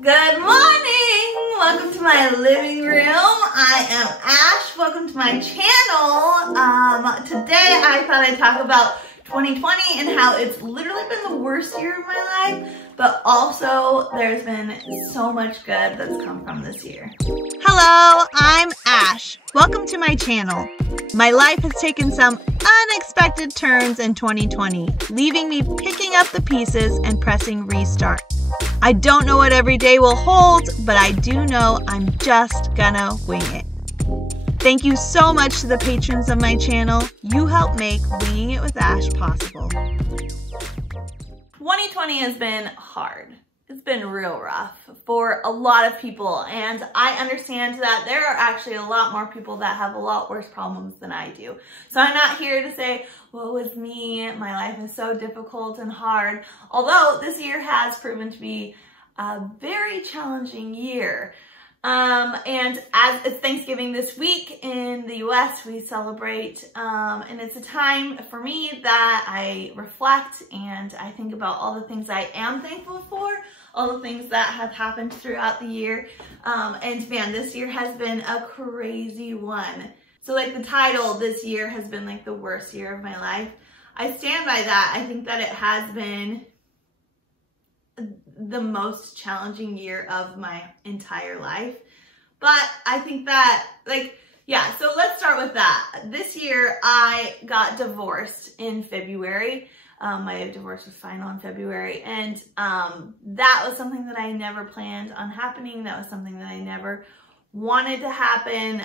Good morning! Welcome to my living room. I am Ash. Welcome to my channel. Today I thought I'd talk about 2020 and how it's literally been the worst year of my life, but also there's been so much good that's come from this year. Hello, I'm Ash. Welcome to my channel. My life has taken some unexpected turns in 2020, leaving me picking up the pieces and pressing restart. I don't know what every day will hold, but I do know I'm just gonna wing it. Thank you so much to the patrons of my channel. You help make Winging It with Ash possible. 2020 has been hard. It's been real rough for a lot of people, and I understand that there are actually a lot more people that have a lot worse problems than I do. So I'm not here to say, woe is me, my life is so difficult and hard, although this year has proven to be a very challenging year. And as it's Thanksgiving this week in the US, we celebrate, and it's a time for me that I reflect and I think about all the things I am thankful for, all the things that have happened throughout the year. And man, this year has been a crazy one. So like the title, this year has been like the worst year of my life. I stand by that. I think that it has been the most challenging year of my entire life. But I think that, so let's start with that. This year I got divorced in February. My divorce was final in February, and that was something that I never planned on happening. That was something that I never wanted to happen,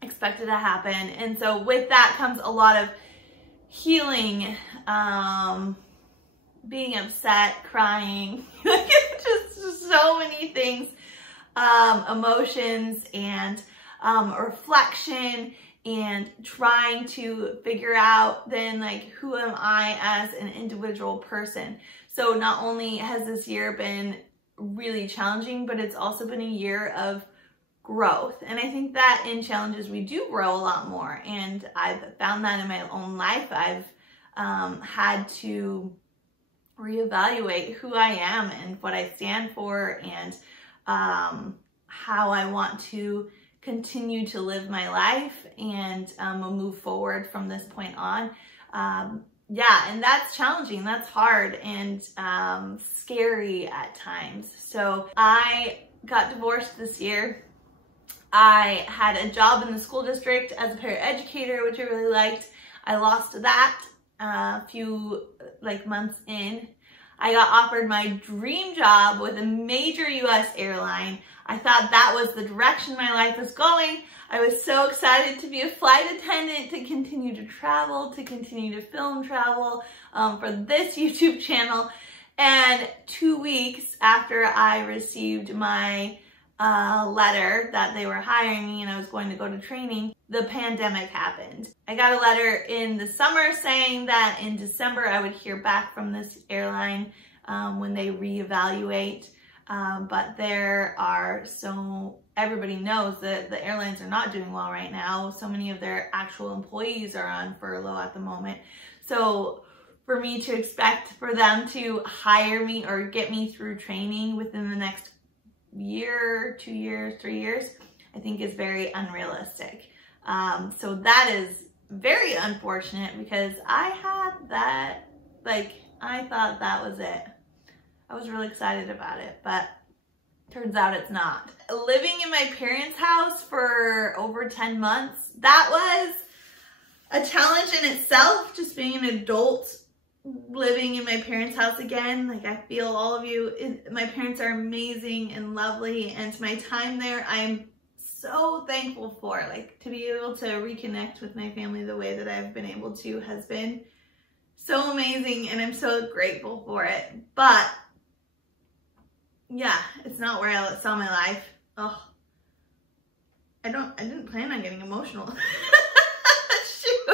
expected to happen. And so with that comes a lot of healing, being upset, crying, just so many things, emotions and reflection, and trying to figure out then like, who am I as an individual person? So not only has this year been really challenging, but it's also been a year of growth. And I think that in challenges we do grow a lot more, and I've found that in my own life. I've had to reevaluate who I am and what I stand for, and how I want to continue to live my life and move forward from this point on. Yeah, and that's challenging, that's hard, and scary at times. So I got divorced this year. I had a job in the school district as a paraeducator, which I really liked. I lost that a few months in. I got offered my dream job with a major US airline. I thought that was the direction my life was going. I was so excited to be a flight attendant, to continue to travel, to continue to film travel for this YouTube channel. And 2 weeks after I received my letter that they were hiring me and I was going to go to training, the pandemic happened. I got a letter in the summer saying that in December I would hear back from this airline when they reevaluate. But there are everybody knows that the airlines are not doing well right now. So many of their actual employees are on furlough at the moment. So for me to expect for them to hire me or get me through training within the next year, 2 years, 3 years, I think is very unrealistic. So that is very unfortunate, because I had that, I thought that was it. I was really excited about it, but turns out it's not. Living in my parents' house for over 10 months, that was a challenge in itself, just being an adult living in my parents' house again. I feel all of you, my parents are amazing and lovely, and my time there, I'm so thankful for. To be able to reconnect with my family the way that I've been able to has been so amazing, and I'm so grateful for it. But yeah, it's not where I saw my life. Oh, I didn't plan on getting emotional. Shoot.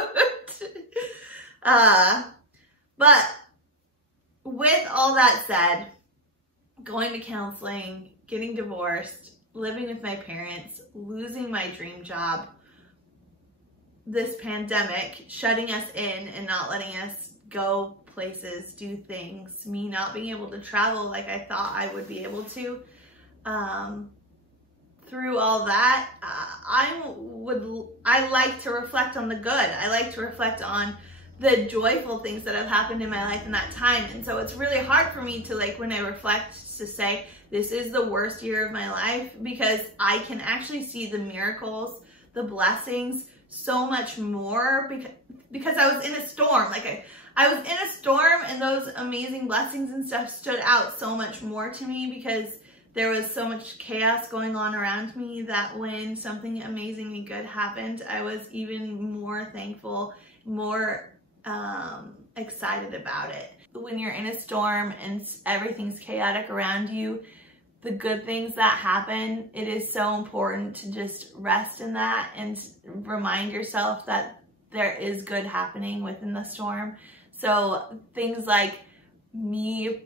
But with all that said, going to counseling, getting divorced, living with my parents, losing my dream job, this pandemic shutting us in and not letting us go places, do things, me not being able to travel like I thought I would be able to. Through all that, I like to reflect on the good. I like to reflect on the joyful things that have happened in my life in that time. And so it's really hard for me to, like, when I reflect, to say this is the worst year of my life, because I can actually see the miracles, the blessings, so much more, because I was in a storm. Like I was in a storm, and those amazing blessings and stuff stood out so much more to me, because there was so much chaos going on around me, that when something amazingly good happened, I was even more thankful, more excited about it. When you're in a storm and everything's chaotic around you, the good things that happen, it is so important to just rest in that and remind yourself that there is good happening within the storm. So things like me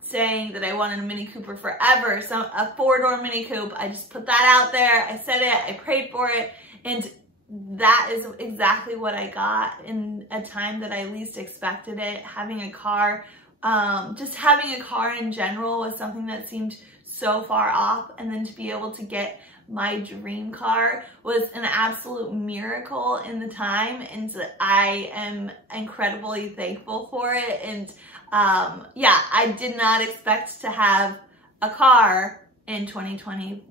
saying that I wanted a Mini Cooper forever, so a 4-door Mini Coupe, I just put that out there, I said it, I prayed for it, and that is exactly what I got in a time that I least expected it. Having a car, just having a car in general was something that seemed so far off, and then to be able to get my dream car was an absolute miracle in the time, and I am incredibly thankful for it. And yeah, I did not expect to have a car in 2020,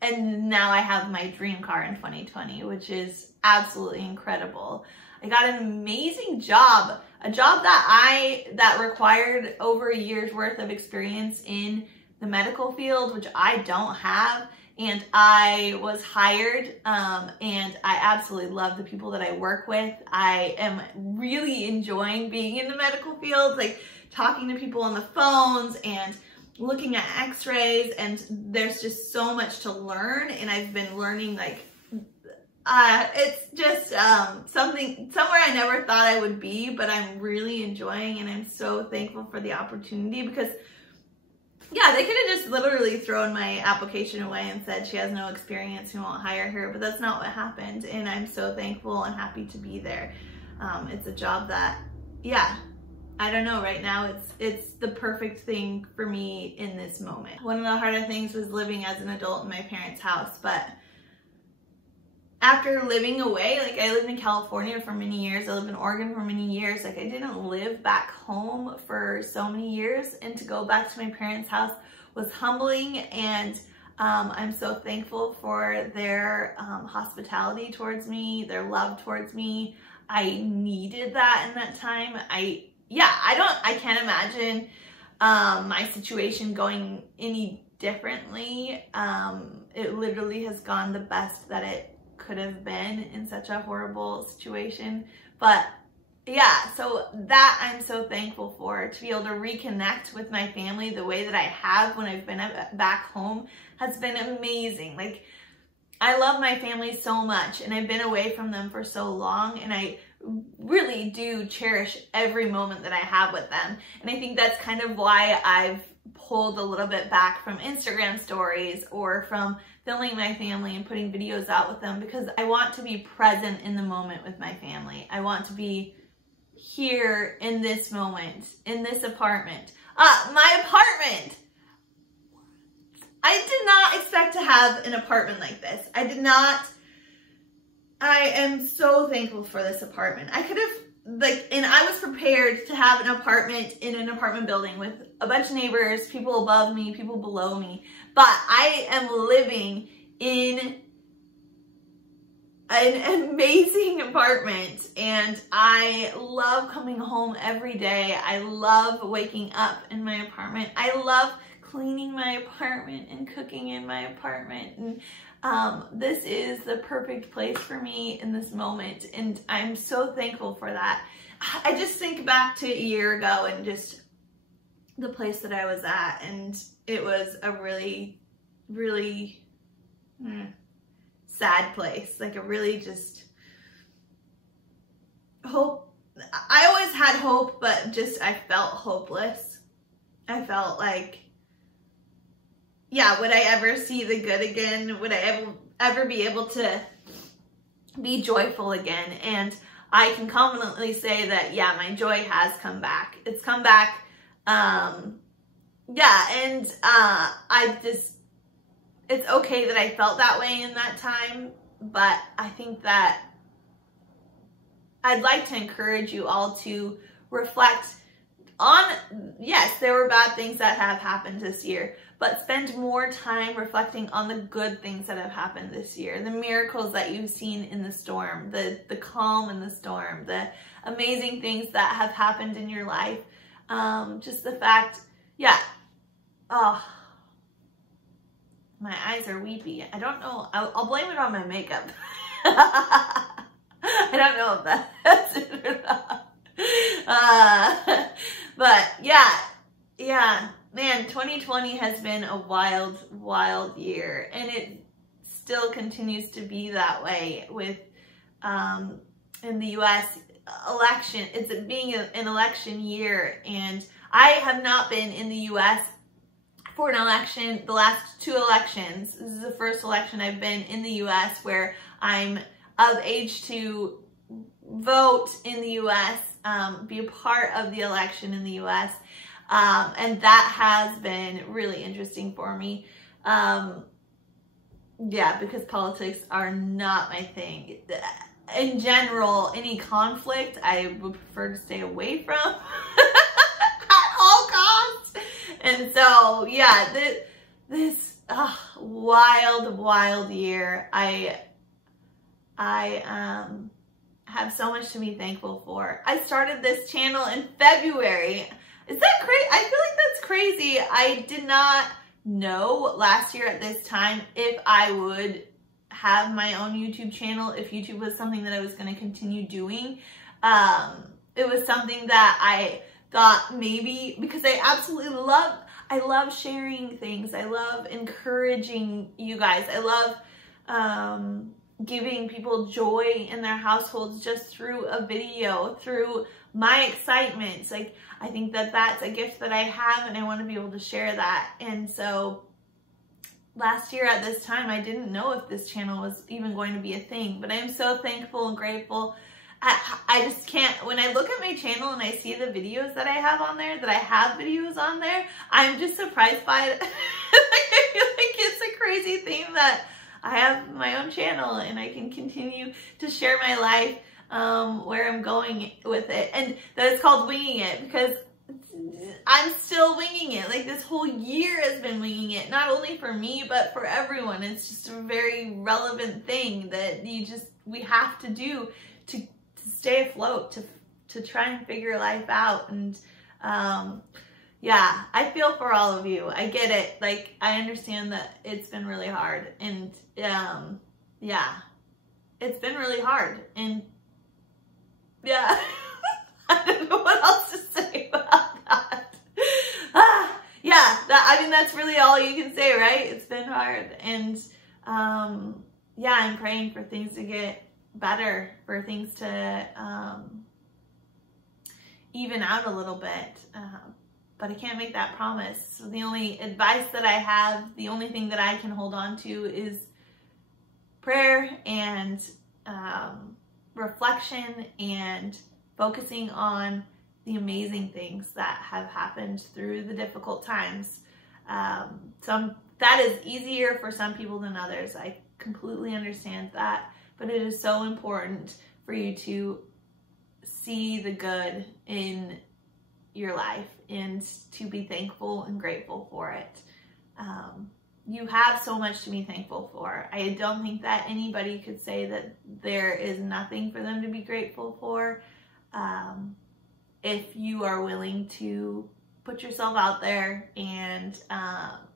and now I have my dream car in 2020, which is absolutely incredible. I got an amazing job, a job that required over a year's worth of experience in the medical field, which I don't have, and I was hired, and I absolutely love the people that I work with. I am really enjoying being in the medical field, like talking to people on the phones and looking at x-rays, and there's just so much to learn, and I've been learning, like, it's just somewhere I never thought I would be, but I'm really enjoying, and I'm so thankful for the opportunity, because yeah, they could have just literally thrown my application away and said she has no experience, we won't hire her, but that's not what happened, and I'm so thankful and happy to be there. It's a job that, yeah, I don't know, right now it's the perfect thing for me in this moment. One of the harder things was living as an adult in my parents' house, but after living away, like I lived in California for many years, I lived in Oregon for many years, like I didn't live back home for so many years, and to go back to my parents' house was humbling, and I'm so thankful for their hospitality towards me, their love towards me. I needed that in that time. I can't imagine my situation going any differently. It literally has gone the best that it could have been in such a horrible situation. But yeah, so that I'm so thankful for, to be able to reconnect with my family the way that I have when I've been back home has been amazing. Like, I love my family so much, and I've been away from them for so long, and I really do cherish every moment that I have with them. And I think that's kind of why I've pulled a little bit back from Instagram stories or from filming my family and putting videos out with them, because I want to be present in the moment with my family. I want to be here in this moment, in this apartment. My apartment! I did not expect to have an apartment like this. I did not. I am so thankful for this apartment. I could have, and I was prepared to have an apartment in an apartment building with a bunch of neighbors, people above me, people below me, but I am living in an amazing apartment, and I love coming home every day. I love waking up in my apartment. I love cleaning my apartment and cooking in my apartment, and this is the perfect place for me in this moment, and I'm so thankful for that. I just think back to a year ago and just the place that I was at, and it was a really, really sad place. Like, a really just hope. I always had hope, but just I felt hopeless. I felt like, yeah, would I ever see the good again? Would I ever be able to be joyful again? And I can confidently say that, yeah, my joy has come back. It's come back. Yeah, and it's okay that I felt that way in that time, but I think that I'd like to encourage you all to reflect on, yes, there were bad things that have happened this year, but spend more time reflecting on the good things that have happened this year, the miracles that you've seen in the storm, the calm in the storm, the amazing things that have happened in your life. Just the fact, yeah, oh, my eyes are weepy. I don't know, I'll blame it on my makeup. I don't know if that's it or not. But yeah, man, 2020 has been a wild, wild year, and it still continues to be that way with, in the U.S. election. It's being an election year, and I have not been in the U.S. for an election, the last 2 elections. This is the first election I've been in the U.S. where I'm of age to vote in the U.S., be a part of the election in the U.S., and that has been really interesting for me. Yeah, because politics are not my thing. In general, any conflict I would prefer to stay away from at all costs. And so, yeah, this wild, wild year, I have so much to be thankful for. I started this channel in February. Is that crazy? I feel like that's crazy. I did not know last year at this time if I would have my own YouTube channel, if YouTube was something that I was going to continue doing. It was something that I thought maybe, because I absolutely love sharing things. I love encouraging you guys. I love giving people joy in their households just through a video, through my excitement. Like, I think that that's a gift that I have, and I want to be able to share that. And so last year at this time, I didn't know if this channel was even going to be a thing, but I'm so thankful and grateful. I just can't, when I look at my channel and I see the videos that I have on there, that I have videos on there, I'm just surprised by it. I feel like it's a crazy thing that I have my own channel and I can continue to share my life, where I'm going with it, and that it's called winging it, because I'm still winging it. Like, this whole year has been winging it, not only for me, but for everyone. It's just a very relevant thing that we have to do to stay afloat, to try and figure life out. And, yeah, I feel for all of you. I get it. Like, I understand that it's been really hard, and, yeah, it's been really hard, and yeah, I don't know what else to say about that. Yeah, I mean, that's really all you can say, right? It's been hard, and, yeah, I'm praying for things to get better, for things to, even out a little bit, but I can't make that promise. So the only advice that I have, the only thing that I can hold on to is prayer and reflection and focusing on the amazing things that have happened through the difficult times. That is easier for some people than others. I completely understand that, but it is so important for you to see the good in your life and to be thankful and grateful for it. You have so much to be thankful for. I don't think that anybody could say that there is nothing for them to be grateful for, if you are willing to put yourself out there and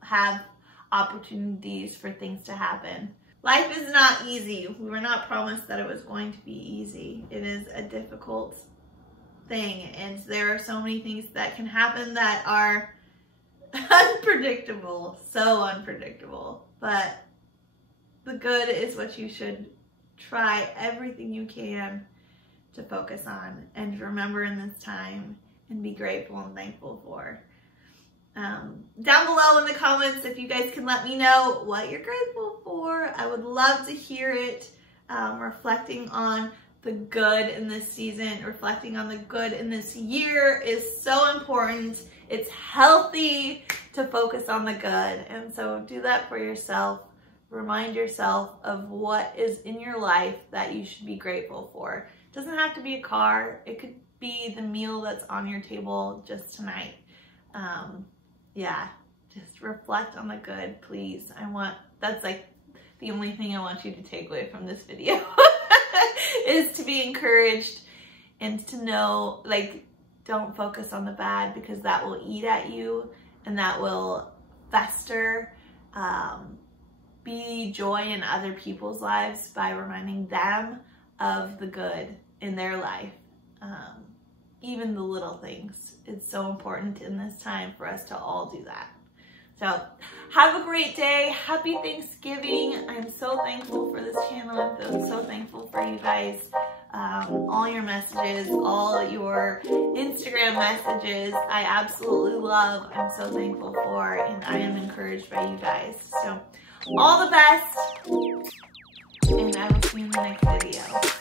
have opportunities for things to happen. Life is not easy. We were not promised that it was going to be easy. It is a difficult thing, and there are so many things that can happen that are unpredictable, so unpredictable. But the good is what you should try everything you can to focus on and remember in this time and be grateful and thankful for. Down below in the comments, if you guys can let me know what you're grateful for, I would love to hear it. Reflecting on the good in this season, reflecting on the good in this year is so important. It's healthy to focus on the good. And so do that for yourself. Remind yourself of what is in your life that you should be grateful for. It doesn't have to be a car. It could be the meal that's on your table just tonight. Yeah, just reflect on the good, please. That's like the only thing I want you to take away from this video is to be encouraged and to know, like, don't focus on the bad, because that will eat at you and that will fester. Be joy in other people's lives by reminding them of the good in their life. Even the little things. It's so important in this time for us to all do that. So have a great day. Happy Thanksgiving. I'm so thankful for this channel. I'm so thankful for you guys. All your messages, all your Instagram messages, I absolutely love. I'm so thankful for, and I am encouraged by you guys. So all the best, and I will see you in the next video.